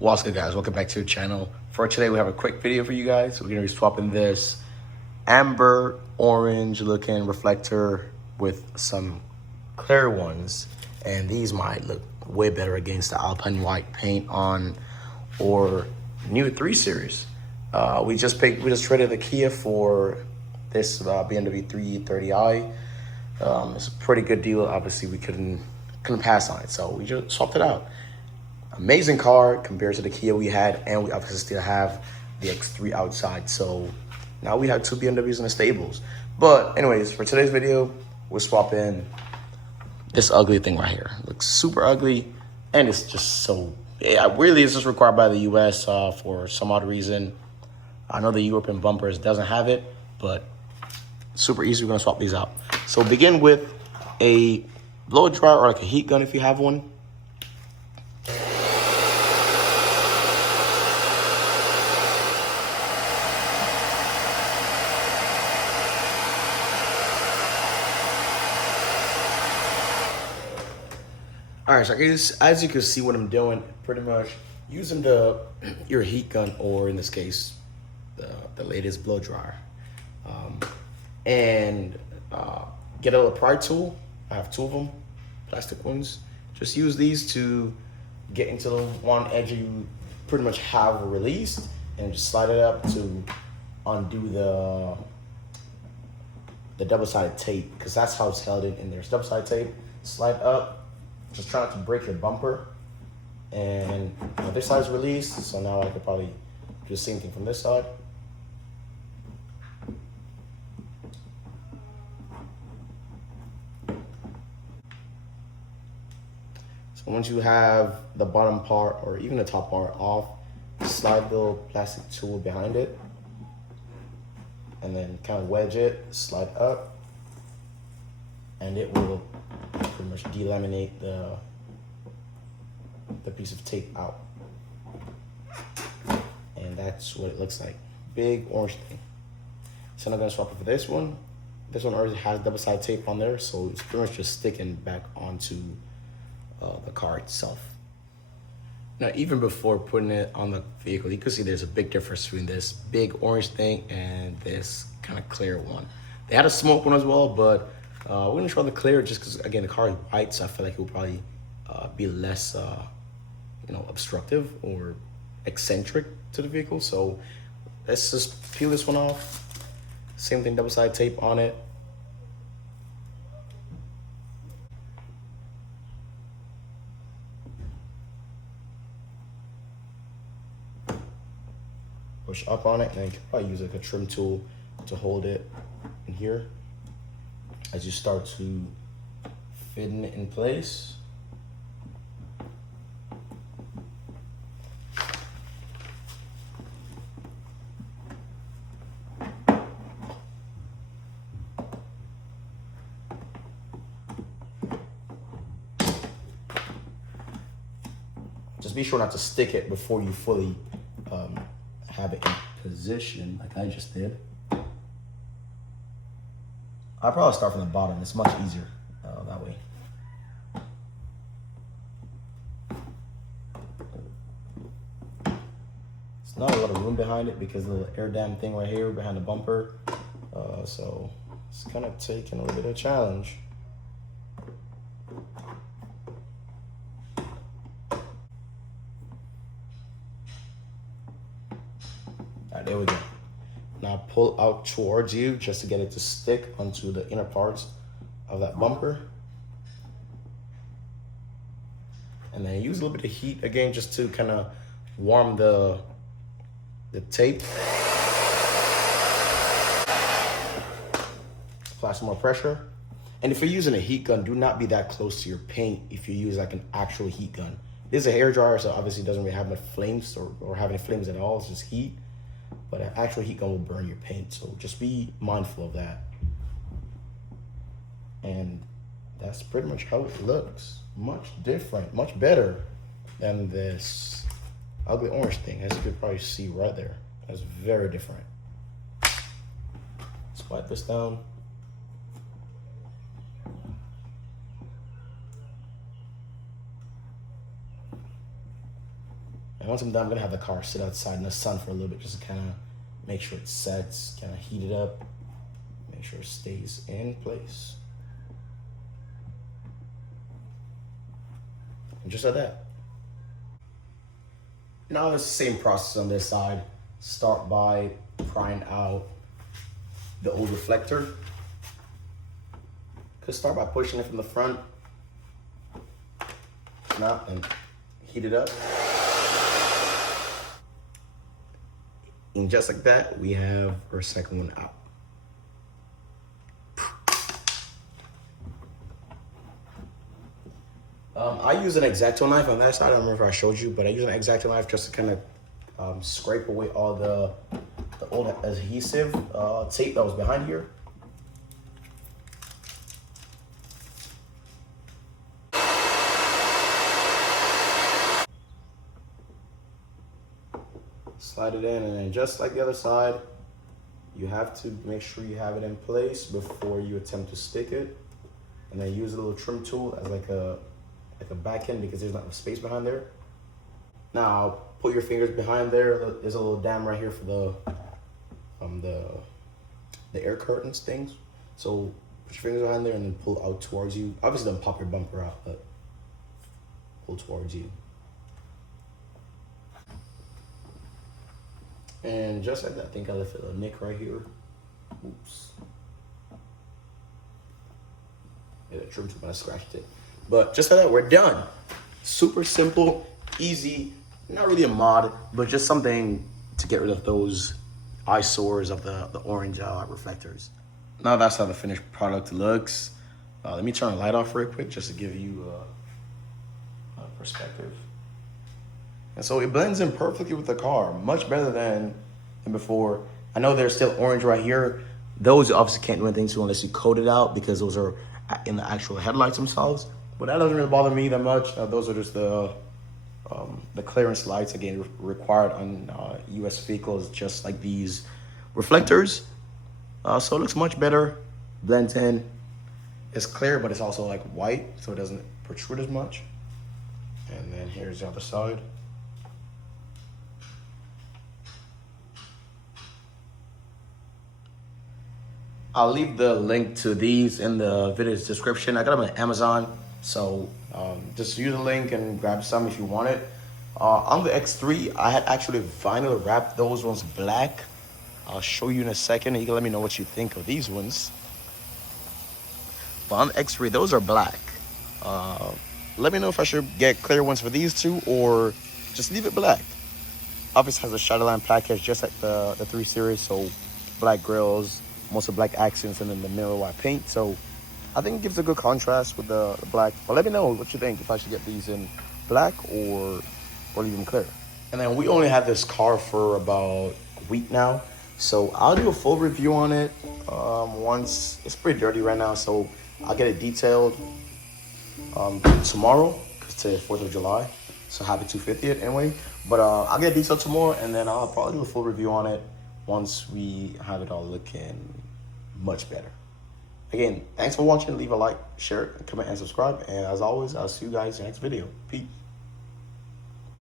What's good, guys? Welcome back to the channel. For today, we have a quick video for you guys. We're gonna be swapping this amber orange looking reflector with some clear ones, and these might look way better against the Alpine White paint on or new 3 Series. We just traded the Kia for this BMW 330i. It's a pretty good deal. Obviously, we couldn't pass on it, so we just swapped it out. Amazing car compared to the Kia we had, and we obviously still have the X3 outside. So now we have 2 BMWs in the stables. But anyways, for today's video, we're swapping this ugly thing right here. It looks super ugly, and it's just so, really it's just required by the US for some odd reason. I know the European bumpers doesn't have it, but super easy. We're gonna swap these out. So begin with a blow dryer or like a heat gun if you have one. All right, so I guess as you can see what I'm doing, pretty much using your heat gun, or in this case, the latest blow dryer, and get a little pry tool. I have 2 of them, plastic ones. Just use these to get into the one edge you pretty much have released, and just slide it up to undo the double-sided tape, because that's how it's held in there. It's double-sided tape. Slide up. Just try not to break your bumper. And this side is released, so now I could probably do the same thing from this side. So once you have the bottom part or even the top part off, slide the little plastic tool behind it, and then kind of wedge it, slide up, and it will pretty much delaminate the piece of tape out. And that's what it looks like. Big orange thing. So I'm gonna swap it for this one. This one already has double-sided tape on there, so it's pretty much just sticking back onto the car itself. Now, even before putting it on the vehicle, you can see there's a big difference between this big orange thing and this kind of clear one. They had a smoke one as well, but we're gonna try the clear just because, again, the car is white, so I feel like it will probably be less, obstructive or eccentric to the vehicle. So let's just peel this one off. Same thing, double-sided tape on it. Push up on it, and then you can probably use like a trim tool to hold it in here as you start to fit it in place. Just be sure not to stick it before you fully have it in position, like I just did. I'll probably start from the bottom. It's much easier that way. It's not a lot of room behind it because of the air dam thing right here behind the bumper. So it's kind of taking a little bit of a challenge. All right, there we go. Now pull out towards you just to get it to stick onto the inner parts of that bumper. And then use a little bit of heat again just to kind of warm the tape. Apply some more pressure. And if you're using a heat gun, do not be that close to your paint if you use like an actual heat gun. This is a hair dryer, so obviously it doesn't really have much flames or have any flames at all. It's just heat. But an actual heat gun will burn your paint, so just be mindful of that. And that's pretty much how it looks. Much different, much better than this ugly orange thing, as you could probably see right there. That's very different. Let's wipe this down. And once I'm done, I'm gonna have the car sit outside in the sun for a little bit just to kind of make sure it sets, kind of heat it up, make sure it stays in place. And just like that. Now it's the same process on this side. Start by prying out the old reflector. Could start by pushing it from the front. Now and heat it up. And just like that, we have our second one out. I use an X-Acto knife on that side. I don't remember if I showed you, but I use an X-Acto knife just to kind of scrape away all the old adhesive tape that was behind here. Slide it in, and then just like the other side, you have to make sure you have it in place before you attempt to stick it. And then use a little trim tool as like a back end because there's not enough space behind there. Now put your fingers behind there. There's a little dam right here for the air curtains things. So put your fingers behind there and then pull out towards you. Obviously don't pop your bumper out, but pull towards you. And just like that, I think I left a nick right here. Oops. Yeah, the trim tool, I scratched it. But just like that, we're done. Super simple, easy, not really a mod, but just something to get rid of those eyesores of the orange reflectors. Now that's how the finished product looks. Let me turn the light off real quick just to give you a perspective. And so it blends in perfectly with the car, much better than before. I know there's still orange right here. Those obviously can't do anything to unless you coat it out because those are in the actual headlights themselves. But that doesn't really bother me that much. Those are just the clearance lights, again, required on US vehicles, just like these reflectors. So it looks much better, blends in. It's clear, but it's also like white, so it doesn't protrude as much. And then here's the other side. I'll leave the link to these in the video's description. I got them on Amazon, so just use the link and grab some if you want it. On the X3, I had actually vinyl wrapped those ones black. I'll show you in a second, and you can let me know what you think of these ones. But on the X3, those are black. Let me know if I should get clear ones for these two or just leave it black. Obviously has a Shadowline package just like the 3 Series, so black grills, mostly black accents, and then the mirror white paint. So I think it gives a good contrast with the black. But let me know what you think, if I should get these in black or leave them clear. And then we only had this car for about a week now, so I'll do a full review on it once. It's pretty dirty right now, so I'll get it detailed tomorrow, because today is 4th of July, so happy 250th anyway. But I'll get it detailed tomorrow, and then I'll probably do a full review on it once we have it all looking much better. Again, thanks for watching. Leave a like, share, comment, and subscribe. And as always, I'll see you guys in the next video. Peace.